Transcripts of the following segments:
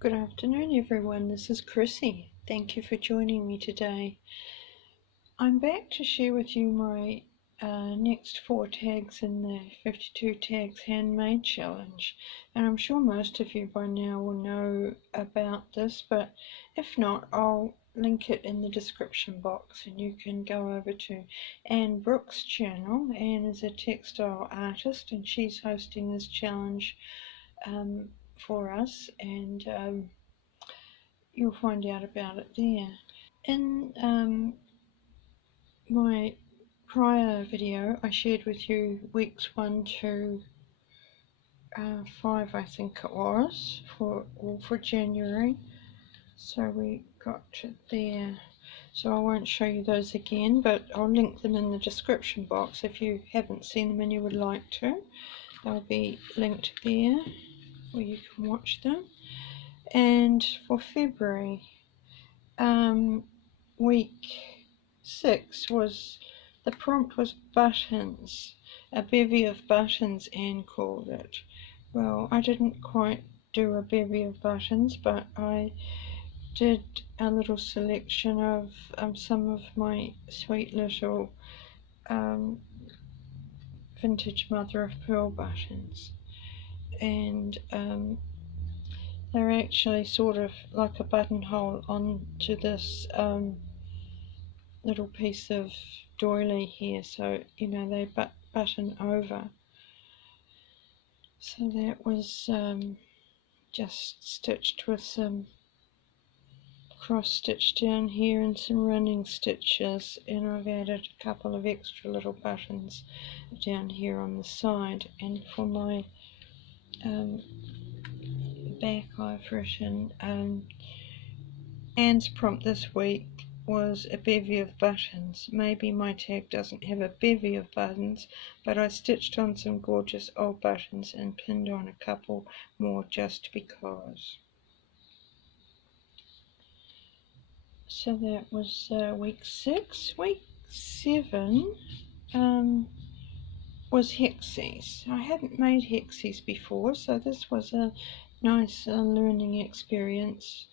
Good afternoon, everyone. This is Chrissy. Thank you for joining me today. I'm back to share with you my next 4 tags in the 52 Tags Handmade Challenge. And I'm sure most of you by now will know about this, but if not, I'll link it in the description box and you can go over to Anne Brooks' channel. Anne is a textile artist and she's hosting this challenge for us, and you'll find out about it there. In my prior video, I shared with you weeks 1 to 5, I think it was, for January. So we got to there. So I won't show you those again, but I'll link them in the description box if you haven't seen them and you would like to. They'll be linked there where you can watch them. And for February, week 6 was, the prompt was buttons, a bevy of buttons, Anne called it. Well, I didn't quite do a bevy of buttons, but I did a little selection of some of my sweet little vintage mother of pearl buttons, and they're actually sort of like a buttonhole onto this little piece of doily here, so you know they button over. So that was just stitched with some cross stitch down here and some running stitches, and I've added a couple of extra little buttons down here on the side. And for my back, I've written Anne's prompt this week was a bevy of buttons. Maybe my tag doesn't have a bevy of buttons, but I stitched on some gorgeous old buttons and pinned on a couple more just because. So that was week 6. Week 7 was hexies. I hadn't made hexies before, so this was a nice learning experience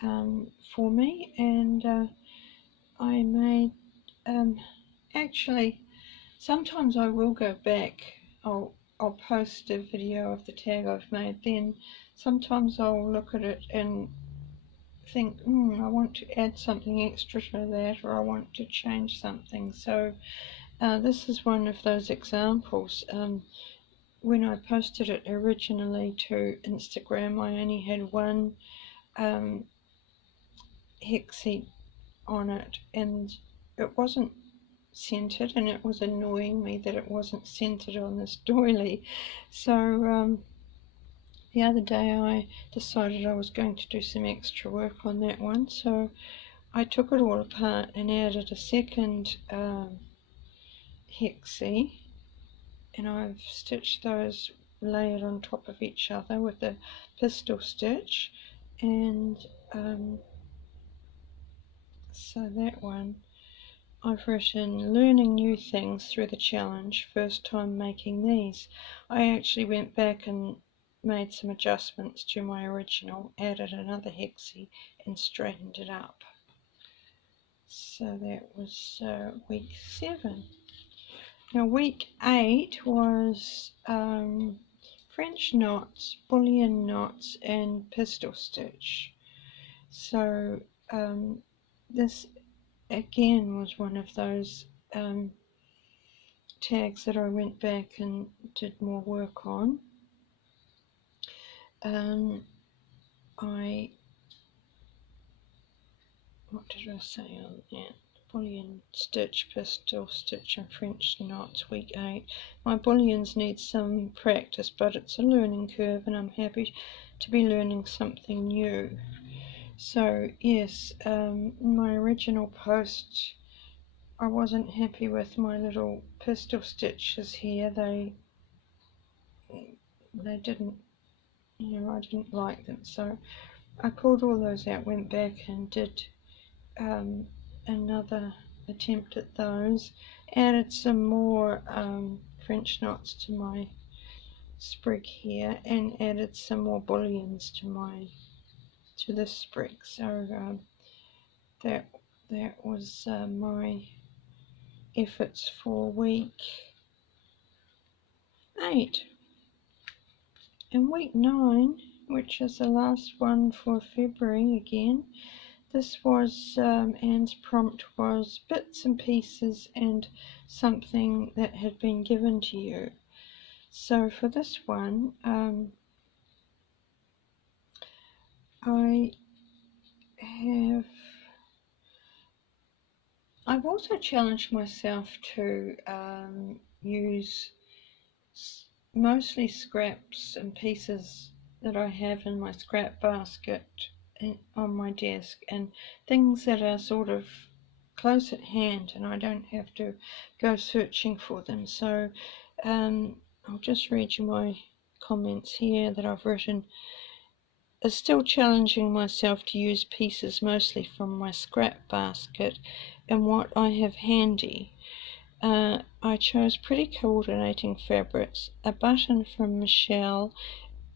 for me, and I made, actually, sometimes I will go back. I'll post a video of the tag I've made. Then sometimes I'll look at it and think, I want to add something extra to that, or I want to change something. So this is one of those examples. When I posted it originally to Instagram, I only had one hexie on it, and it wasn't centered, and it was annoying me that it wasn't centered on this doily. So the other day I decided I was going to do some extra work on that one, so I took it all apart and added a second hexie, and I've stitched those layered on top of each other with a pistol stitch. And so that one, I've written learning new things through the challenge, first time making these. I actually went back and made some adjustments to my original, added another hexie and straightened it up. So that was week 7. Now week 8 was French knots, bullion knots and pistol stitch. So this again was one of those tags that I went back and did more work on. What did I say on that? Bullion stitch, pistol stitch and French knots, week 8. My bullions need some practice, but it's a learning curve and I'm happy to be learning something new. So yes, in my original post I wasn't happy with my little pistol stitches here. They didn't, I didn't like them, so I pulled all those out, went back and did another attempt at those, added some more French knots to my sprig here, and added some more bullions to my to this sprig. So that was my efforts for week 8. And week 9, which is the last one for February again, this was, Anne's prompt was bits and pieces and something that had been given to you. So for this one, I've also challenged myself to use mostly scraps and pieces that I have in my scrap basket on my desk, and things that are sort of close at hand and I don't have to go searching for them. So I'll just read you my comments here that I've written. Is still challenging myself to use pieces mostly from my scrap basket and what I have handy. I chose pretty coordinating fabrics, a button from Michelle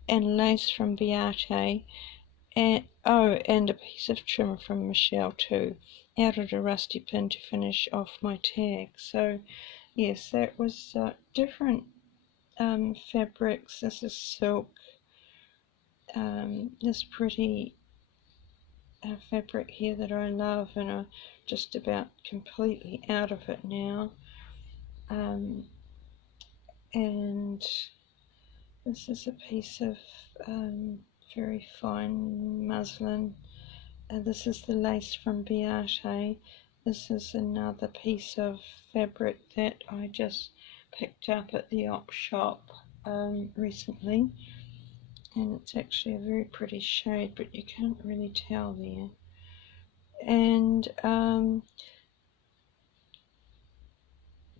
and lace from Beate, and a piece of trim from Michelle too. Added a rusty pin to finish off my tag. So yes, that was different fabrics. This is silk, this pretty fabric here that I love, and I'm just about completely out of it now. And this is a piece of very fine muslin. This is the lace from Beate. This is another piece of fabric that I just picked up at the op shop recently, and it's actually a very pretty shade, but you can't really tell there. And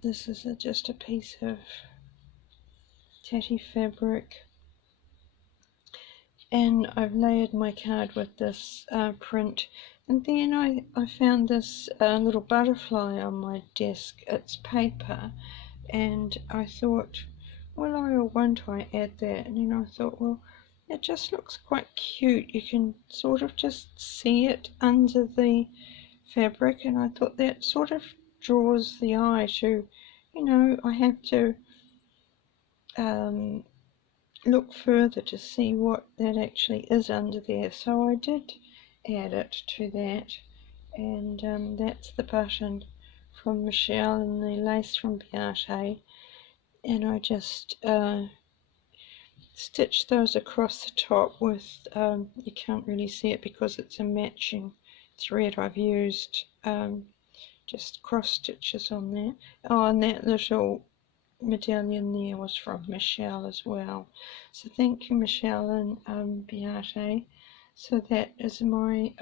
this is just a piece of tatty fabric, and I've layered my card with this print. And then I found this little butterfly on my desk. It's paper, and I thought, will I or won't I add that? And then I thought, well, it just looks quite cute. You can sort of just see it under the fabric, and I thought that sort of draws the eye to, you know, I have to look further to see what that actually is under there. So I did add it to that, and that's the button from Michelle and the lace from Beate, and I just stitch those across the top with, you can't really see it because it's a matching thread I've used, just cross stitches on there. Oh, and that little medallion there was from Michelle as well. So thank you, Michelle and Beate. So that is my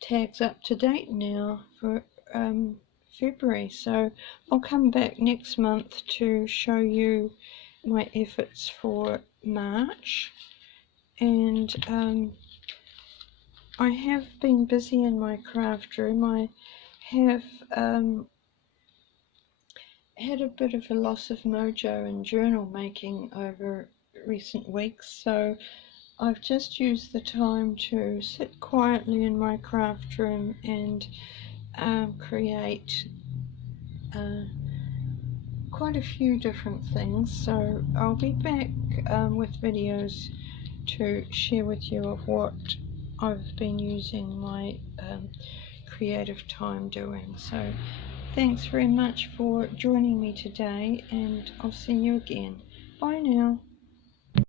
tags up to date now for February. So I'll come back next month to show you my efforts for March. And I have been busy in my craft room. I have had a bit of a loss of mojo in journal making over recent weeks, so I've just used the time to sit quietly in my craft room and create quite a few different things. So I'll be back with videos to share with you of what I've been using my creative time doing. So thanks very much for joining me today, and I'll see you again. Bye now.